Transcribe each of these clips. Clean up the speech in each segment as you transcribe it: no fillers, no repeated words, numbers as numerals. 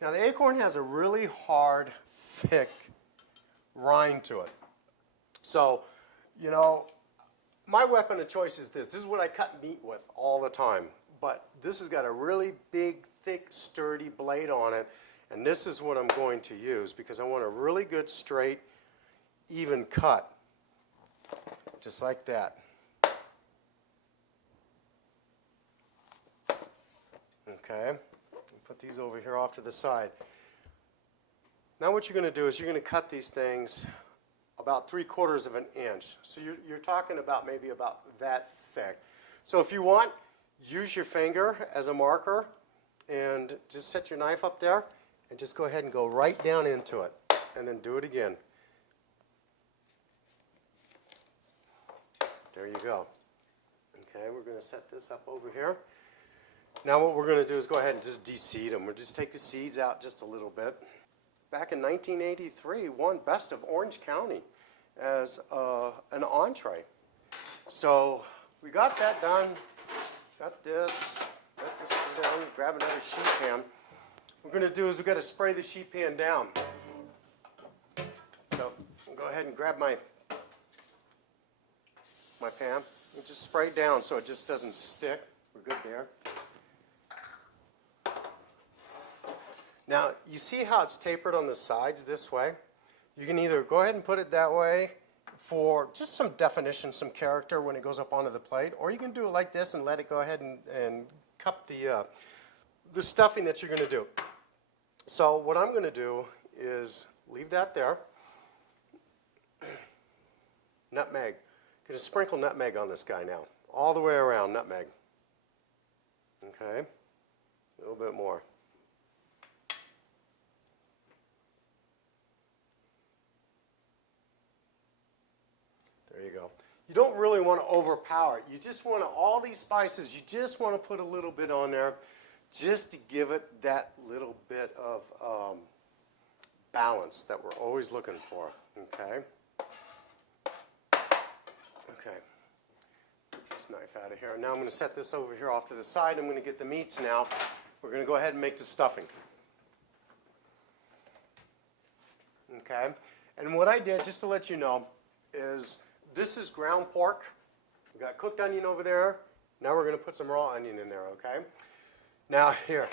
Now the Acorn has a really hard, thick rind to it. So, you know, my weapon of choice is this. This is what I cut meat with all the time. But this has got a really big, thick, sturdy blade on it. And this is what I'm going to use because I want a really good, straight, even cut. Just like that. Okay. Put these over here off to the side. Now what you're going to do is you're going to cut these things about 3/4 of an inch. So you're talking about maybe about that thick. So if you want, use your finger as a marker and just set your knife up there and just go ahead and go right down into it and then do it again. There you go. Okay, we're going to set this up over here. Now what we're going to do is go ahead and just de-seed them. We'll just take the seeds out just a little bit. Back in 1983, won Best of Orange County as an entree. So we got that done. Got this down. Grab another sheet pan. What we're going to do is we've got to spray the sheet pan down. So I'll go ahead and grab my pan and just spray it down so it just doesn't stick. We're good there. Now, you see how it's tapered on the sides this way? You can either go ahead and put it that way for just some definition, some character when it goes up onto the plate, or you can do it like this and let it go ahead and cup the stuffing that you're going to do. So what I'm going to do is leave that there. Nutmeg. Going to sprinkle nutmeg on this guy now. All the way around, nutmeg. Okay. A little bit more. There you go. You don't really want to overpower it. You just want to, all these spices, you just want to put a little bit on there just to give it that little bit of balance that we're always looking for. Okay. Okay. Get this knife out of here. Now I'm going to set this over here off to the side. I'm going to get the meats now. We're going to go ahead and make the stuffing. Okay. And what I did, just to let you know, is this is ground pork. We've got cooked onion over there. Now we're going to put some raw onion in there, okay? Now here,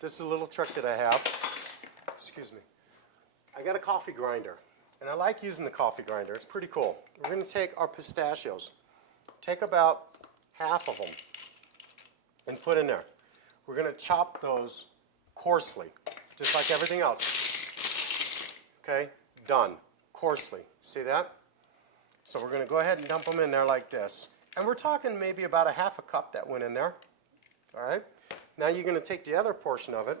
this is a little trick that I have. Excuse me. I got a coffee grinder, and I like using the coffee grinder. It's pretty cool. We're going to take our pistachios, take about half of them, and put in there. We're going to chop those coarsely, just like everything else. Okay? Done. Coarsely. See that? So we're going to go ahead and dump them in there like this. And we're talking maybe about a half a cup that went in there. All right? Now you're going to take the other portion of it,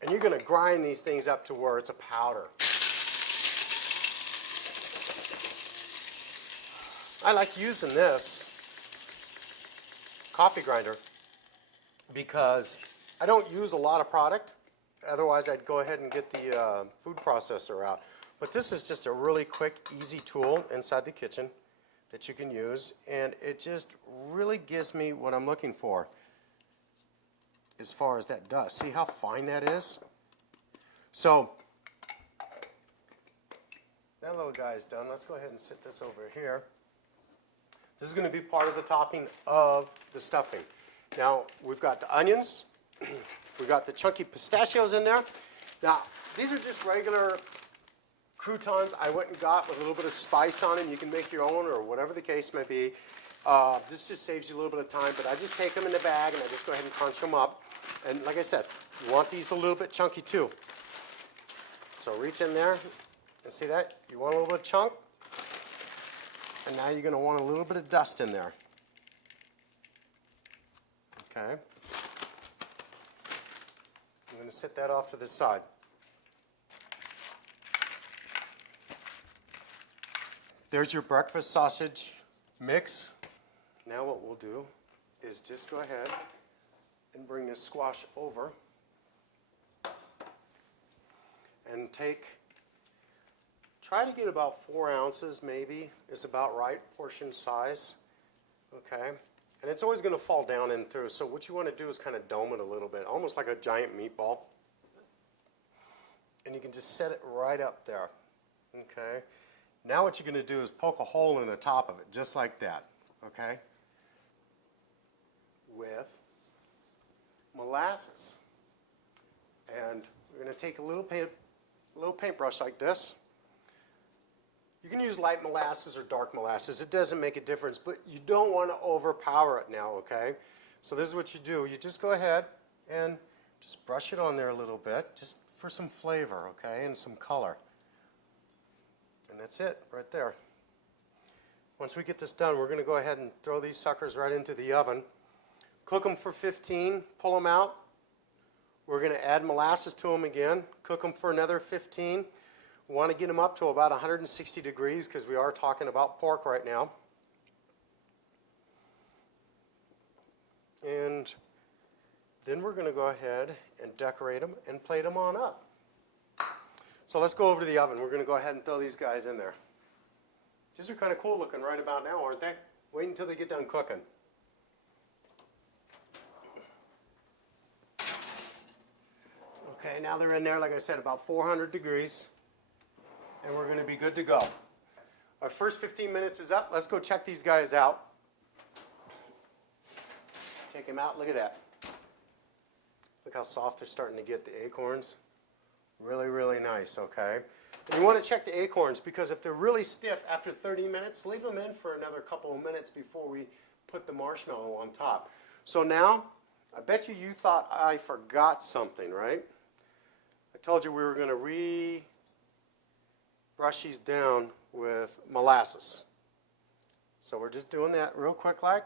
and you're going to grind these things up to where it's a powder. I like using this coffee grinder because I don't use a lot of product. Otherwise, I'd go ahead and get the food processor out. But this is just a really quick, easy tool inside the kitchen that you can use, and it just really gives me what I'm looking for as far as that does. See how fine that is? So that little guy is done. Let's go ahead and sit this over here. This is going to be part of the topping of the stuffing. Now, we've got the onions. We've got the chunky pistachios in there. Now, these are just regular croutons I went and got with a little bit of spice on them. You can make your own or whatever the case may be. This just saves you a little bit of time, but I just take them in the bag and I just go ahead and crunch them up. And like I said, you want these a little bit chunky too. So reach in there and see that? You want a little bit of chunk. And now you're going to want a little bit of dust in there. Okay. I'm going to set that off to the side. There's your breakfast sausage mix. Now what we'll do is just go ahead and bring this squash over and try to get about 4 ounces maybe is about right, portion size. Okay, and it's always going to fall down in through. So what you want to do is kind of dome it a little bit, almost like a giant meatball. And you can just set it right up there. Okay. Now what you're going to do is poke a hole in the top of it, just like that. Okay. With molasses. And we're going to take a little paintbrush like this. You can use light molasses or dark molasses. It doesn't make a difference, but you don't want to overpower it now, okay? So this is what you do. You just go ahead and just brush it on there a little bit, just for some flavor, okay, and some color. And that's it right there. Once we get this done, we're going to go ahead and throw these suckers right into the oven. Cook them for 15, pull them out. We're going to add molasses to them again, cook them for another 15. We want to get them up to about 160 degrees because we are talking about pork right now. And then we're going to go ahead and decorate them and plate them on up. So let's go over to the oven. We're going to go ahead and throw these guys in there. These are kind of cool looking right about now, aren't they? Wait until they get done cooking. Okay, now they're in there, like I said, about 400 degrees. And we're going to be good to go. Our first 15 minutes is up. Let's go check these guys out. Take them out. Look at that. Look how soft they're starting to get, the acorns. Really, really nice, okay? And you want to check the acorns because if they're really stiff after 30 minutes, leave them in for another couple of minutes before we put the marshmallow on top. So now, I bet you thought I forgot something, right? I told you we were going to brush these down with molasses. So we're just doing that real quick like.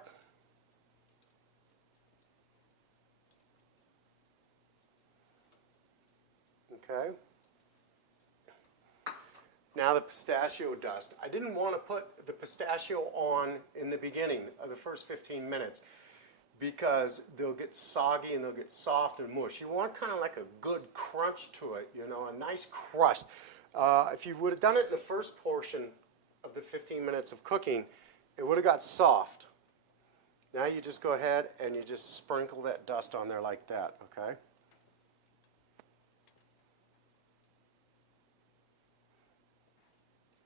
Okay. Now the pistachio dust. I didn't want to put the pistachio on in the beginning of the first 15 minutes because they'll get soggy and they'll get soft and mush. You want kind of like a good crunch to it, you know, a nice crust. If you would have done it in the first portion of the 15 minutes of cooking, it would have got soft. Now you just go ahead and you just sprinkle that dust on there like that, okay?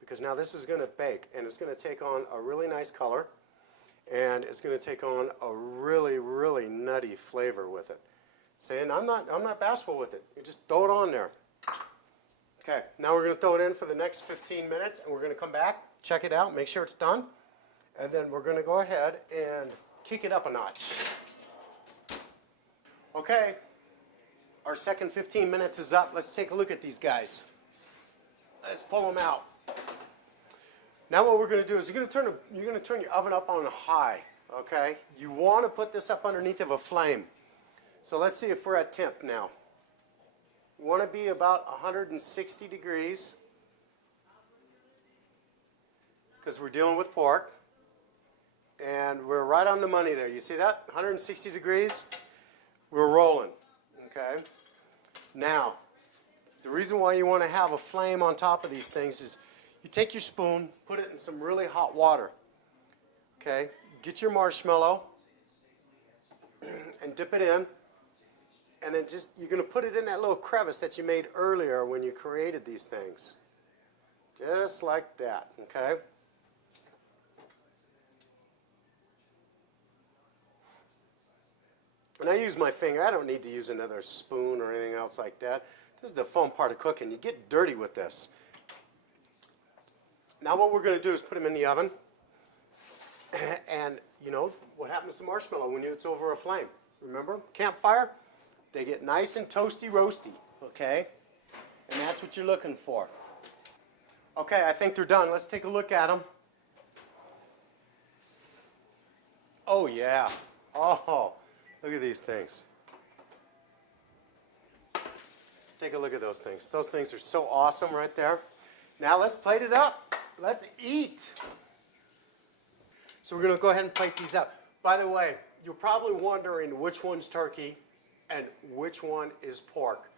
Because now this is going to bake and it's going to take on a really nice color and it's going to take on a really, really nutty flavor with it. Saying I'm not bashful with it. You just throw it on there. Okay, now we're going to throw it in for the next 15 minutes and we're going to come back, check it out, make sure it's done, and then we're going to go ahead and kick it up a notch. Okay, our second 15 minutes is up. Let's take a look at these guys. Let's pull them out. Now what we're going to do is you're going to turn your oven up on high, okay? You want to put this up underneath of a flame. So let's see if we're at temp now. You want to be about 160 degrees because we're dealing with pork. And we're right on the money there. You see that? 160 degrees. We're rolling. Okay? Now, the reason why you want to have a flame on top of these things is you take your spoon, put it in some really hot water. Okay? Get your marshmallow and dip it in. And then you're going to put it in that little crevice that you made earlier when you created these things. Just like that, okay? And I use my finger. I don't need to use another spoon or anything else like that. This is the fun part of cooking. You get dirty with this. Now what we're going to do is put them in the oven. And you know what happens to marshmallow when it's over a flame? Remember? Campfire? They get nice and toasty roasty, okay? And that's what you're looking for. Okay, I think they're done. Let's take a look at them. Oh, yeah. Oh, look at these things. Take a look at those things. Those things are so awesome right there. Now let's plate it up. Let's eat. So we're going to go ahead and plate these up. By the way, you're probably wondering which one's turkey and which one is pork.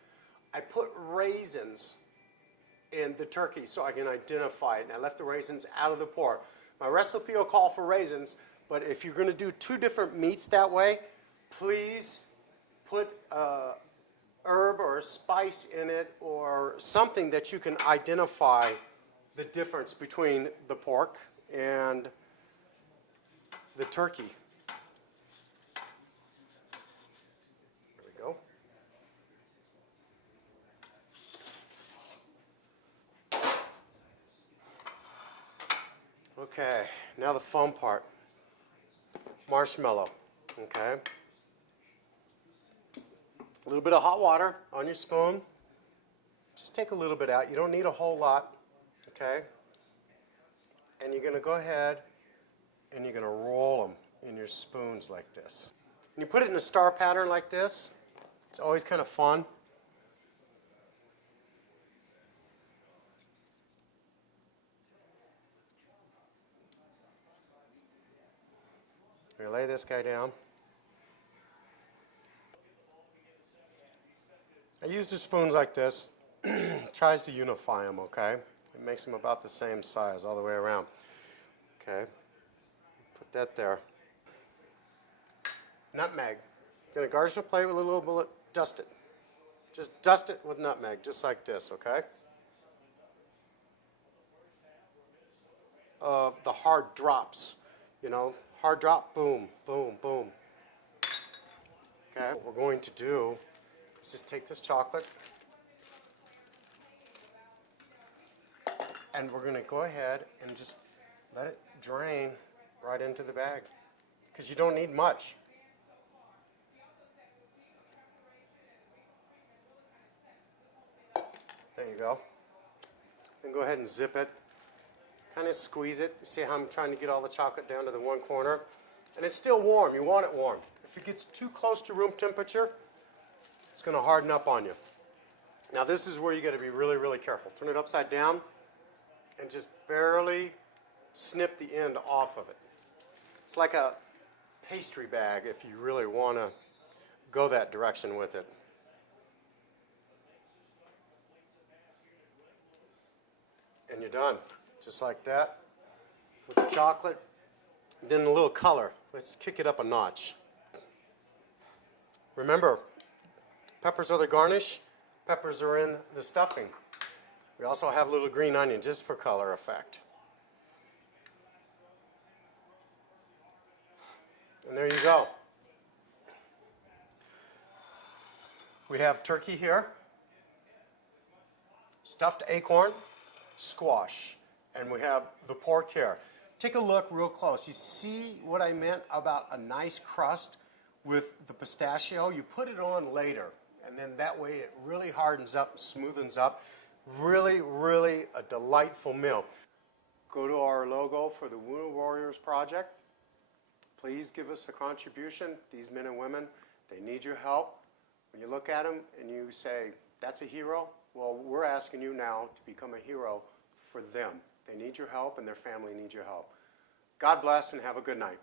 I put raisins in the turkey so I can identify it, and I left the raisins out of the pork. My recipe will call for raisins, but if you're going to do two different meats that way, please put a herb or a spice in it or something that you can identify the difference between the pork and the turkey. There we go. Okay, now the fun part. Marshmallow, okay? A little bit of hot water on your spoon. Just take a little bit out. You don't need a whole lot, okay? And you're going to go ahead and you're going to roll them in your spoons like this. When you put it in a star pattern like this, it's always kind of fun. Lay this guy down. I use the spoons like this. Tries to unify them, okay? It makes them about the same size all the way around. Okay, put that there. Nutmeg. Gonna garnish the plate with a little bit, dust it. Just dust it with nutmeg, just like this, okay? The hard drops, you know. Hard drop, boom, boom, boom. Okay, what we're going to do is just take this chocolate and we're going to go ahead and just let it drain right into the bag because you don't need much. There you go. Then go ahead and zip it. Kind of squeeze it. You see how I'm trying to get all the chocolate down to the one corner? And it's still warm. You want it warm. If it gets too close to room temperature, it's going to harden up on you. Now this is where you got to be really, really careful. Turn it upside down and just barely snip the end off of it. It's like a pastry bag if you really want to go that direction with it. And you're done. Just like that, with the chocolate, then a little color. Let's kick it up a notch. Remember, peppers are the garnish, peppers are in the stuffing. We also have a little green onion just for color effect. And there you go. We have turkey here, stuffed acorn, squash. And we have the pork here. Take a look real close. You see what I meant about a nice crust with the pistachio? You put it on later, and then that way it really hardens up and smoothens up. Really, really a delightful meal. Go to our logo for the Wounded Warriors Project. Please give us a contribution. These men and women, they need your help. When you look at them and you say, that's a hero, well, we're asking you now to become a hero for them. They need your help and their family needs your help. God bless and have a good night.